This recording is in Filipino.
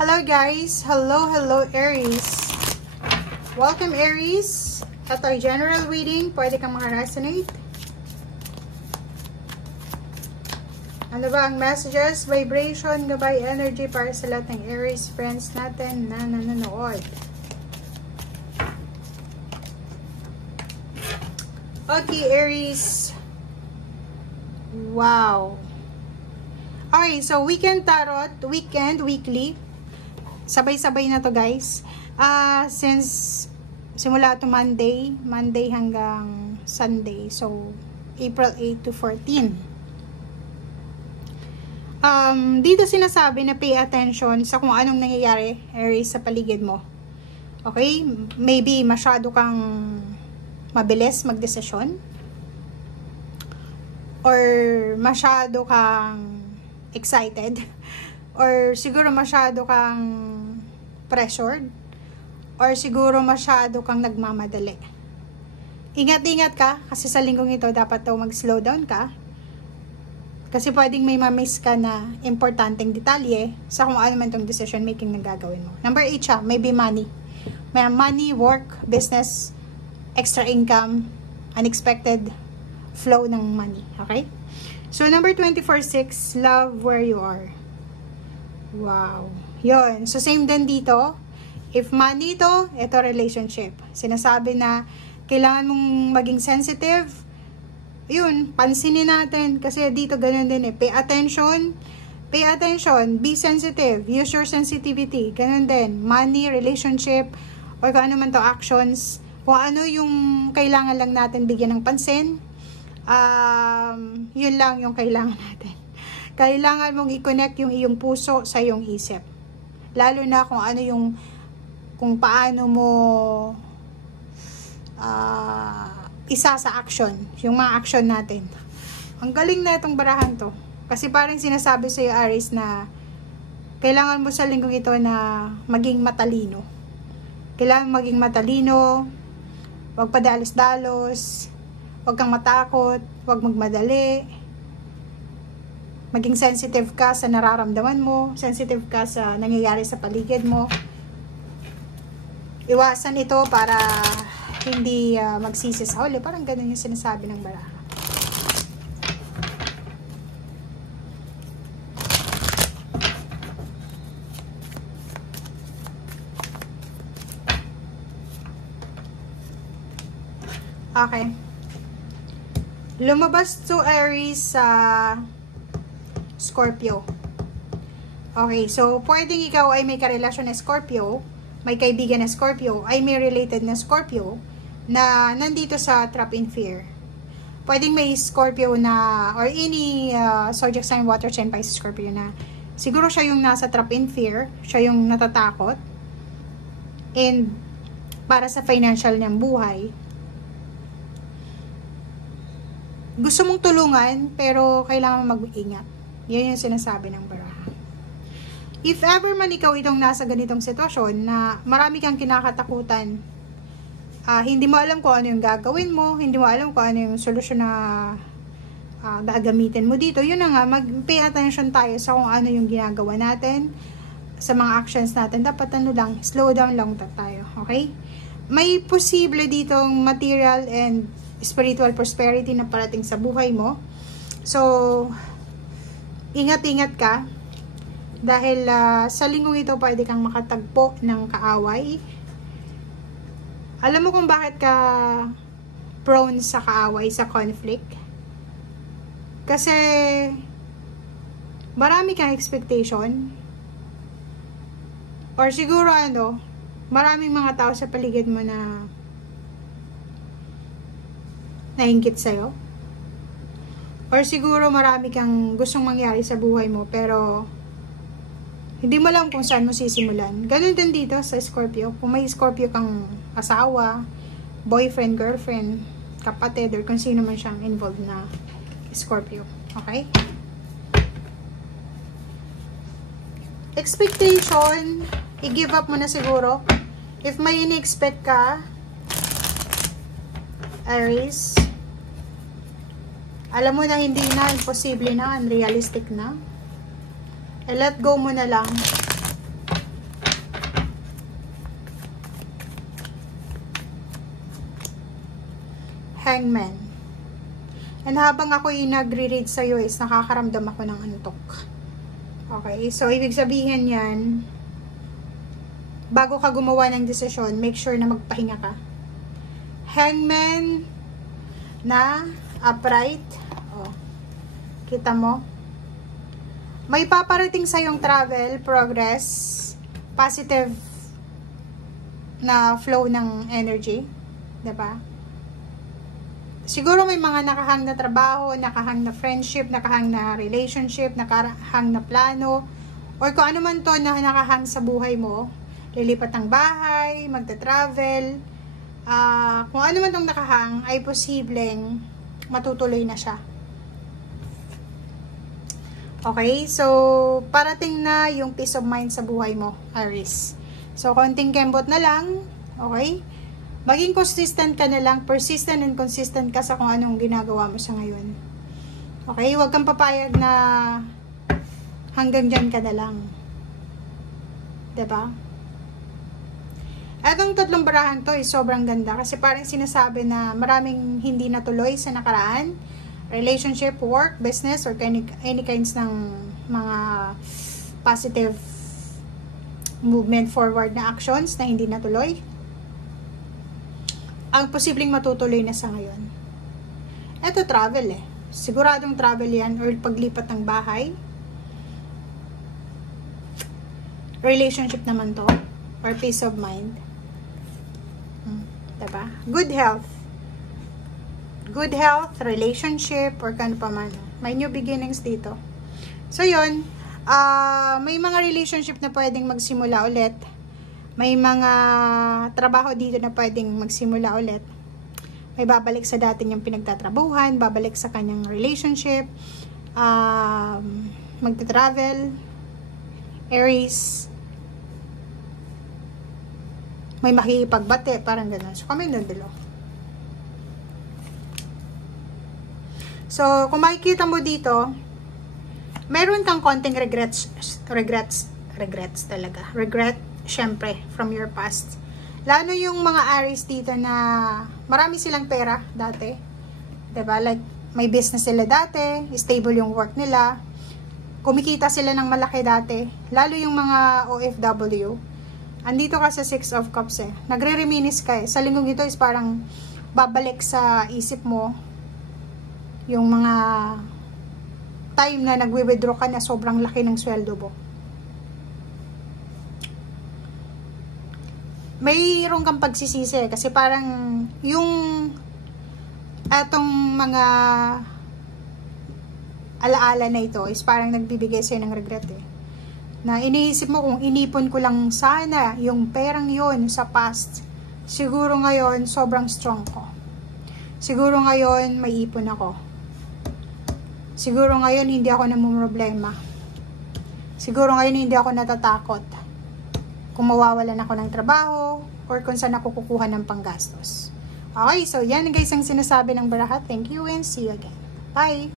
Hello guys! Hello Aries! Welcome Aries! Ito ay general reading. Pwede kang maka-resonate. Ano ba ang messages, vibration, gabay, energy para sa lahat ng Aries friends natin na nanonood? Okay Aries! Wow! Okay, so weekend tarot, weekly. Sabay-sabay na to guys. Since simula to Monday hanggang Sunday. So, April 8 to 14. Dito sinasabi na pay attention sa kung anong nangyayari, Aries, sa paligid mo. Okay? Maybe masyado kang mabilis magdesisyon. Or masyado kang excited. Or siguro masyado kang pressured, or siguro masyado kang nagmamadali. Ingat-ingat ka, kasi sa linggong ito dapat daw mag-slow down ka. Kasi pwedeng may ma-miss ka na importanteng detalye sa kung ano man itong decision making na gagawin mo. Number 8 siya, maybe money. May money, work, business, extra income, unexpected flow ng money. Okay? So, number 24-6, love where you are. Wow. Yun. So, same din dito. If money ito relationship. Sinasabi na kailangan mong maging sensitive. Yun, pansinin natin. Kasi dito ganun din eh. Pay attention. Be sensitive. Use your sensitivity. Ganun din. Money, relationship, or kung ano man to actions. Kung ano yung kailangan lang natin bigyan ng pansin. Yun lang yung kailangan natin. Kailangan mong i-connect yung iyong puso sa iyong isip. Lalo na kung paano mo isa sa action, yung mga action natin. Ang galing na itong barahan to. Kasi parang sinasabi sa iyo, Aries, na kailangan mo sa linggong ito na maging matalino. Kailangan maging matalino, huwag padalos-dalos, huwag kang matakot, huwag magmadali. Maging sensitive ka sa nararamdaman mo, sensitive ka sa nangyayari sa paligid mo. Iwasan ito para hindi magsisi sa huli. Parang ganun yung sinasabi ng baraha. Okay. Lumabas to Aries sa Scorpio. Okay, so pwedeng ikaw ay may karelasyon na Scorpio, may kaibigan na Scorpio, ay may related na Scorpio na nandito sa trap in fear. Pwedeng may Scorpio na, or any zodiac sign, water sign, Pisces, Scorpio na siguro siya yung nasa trap in fear, siya yung natatakot, and para sa financial niyang buhay, gusto mong tulungan pero kailangan mag-ingat. Yan yung sinasabi ng baraha. If ever man ikaw itong nasa ganitong sitwasyon na marami kang kinakatakutan, hindi mo alam kung ano yung gagawin mo, hindi mo alam kung ano yung solusyon na gagamitin mo dito, yun na nga, mag-pay attention tayo sa kung ano yung ginagawa natin, sa mga actions natin. Dapat slow down lang tayo, okay? May posible ditong material and spiritual prosperity na parating sa buhay mo. So, ingat-ingat ka dahil sa linggong ito pwede kang makatagpo ng kaaway. Alam mo kung bakit ka prone sa kaaway, sa conflict? Kasi marami kang expectation, or siguro maraming mga tao sa paligid mo na nainggit sa'yo. Or siguro marami kang gustong mangyari sa buhay mo pero hindi mo alam kung saan mo sisimulan. Ganun din dito sa Scorpio. Kung may Scorpio kang asawa, boyfriend, girlfriend, kapatid, or kung sino man siyang involved na Scorpio. Okay? Expectation, i-give up mo na siguro. If may ini-expect ka, Aries, alam mo na hindi na, imposible na, unrealistic na. Let go mo na lang. Hangman. And habang ako yung nagre-read sa'yo is nakakaramdam ako ng antok. Okay, so ibig sabihin yan, bago ka gumawa ng desisyon, make sure na magpahinga ka. Hangman na upright. Oh, kita mo? May paparating sa yung travel, progress, positive na flow ng energy. Diba? Siguro may mga nakahang na trabaho, nakahang na friendship, nakahang na relationship, nakahang na plano, or kung ano man to na nakahang sa buhay mo. Lilipat ng bahay, magta-travel, kung ano man tong nakahang, ay posibleng matutuloy na siya. Okay, so parating na yung peace of mind sa buhay mo, Aries. So, konting kembot na lang, okay? Maging consistent ka na lang, persistent and consistent ka sa kung anong ginagawa mo sa ngayon. Okay, huwag kang papayag na hanggang dyan ka na lang. Diba? Etong tatlong barahan to is sobrang ganda kasi parang sinasabi na maraming hindi natuloy sa nakaraan. Relationship, work, business, or any kinds ng mga positive movement forward na actions na hindi natuloy. Ang posibleng matutuloy na sa ngayon. Eto travel eh. Siguradong travel yan or paglipat ng bahay. Relationship naman to or peace of mind. Diba? Good health. Good health, relationship, or kano pa man. May new beginnings dito. So, yun. May mga relationship na pwedeng magsimula ulit. May mga trabaho dito na pwedeng magsimula ulit. May babalik sa dati niyang pinagtatrabuhan, babalik sa kanyang relationship, magta-travel, Aries. May makikipagbate, parang gano'n. So, comment down below. So, kung makikita mo dito, meron kang konting regrets talaga. Regret, syempre, from your past. Lalo yung mga Aries dito na marami silang pera dati. Diba? Like, may business sila dati, stable yung work nila, kumikita sila ng malaki dati. Lalo yung mga OFW. Andito ka sa 6 of Cups eh. Nagre-reminis ka eh. Sa linggong ito is parang babalik sa isip mo yung mga time na nagwi-withdraw ka na sobrang laki ng sweldo mo. Mayroon kang pagsisisi kasi parang yung etong mga alaala na ito is parang nagbibigay sa'yo ng regret eh. Na iniisip mo kung inipon ko lang sana yung perang yun sa past, siguro ngayon sobrang strong ko. Siguro ngayon may ipon ako. Siguro ngayon hindi ako namumroblema. Siguro ngayon hindi ako natatakot kung mawawalan ako ng trabaho or kung saan ako kukuha ng panggastos. Okay, so yan guys ang sinasabi ng baraha. Thank you and see you again. Bye!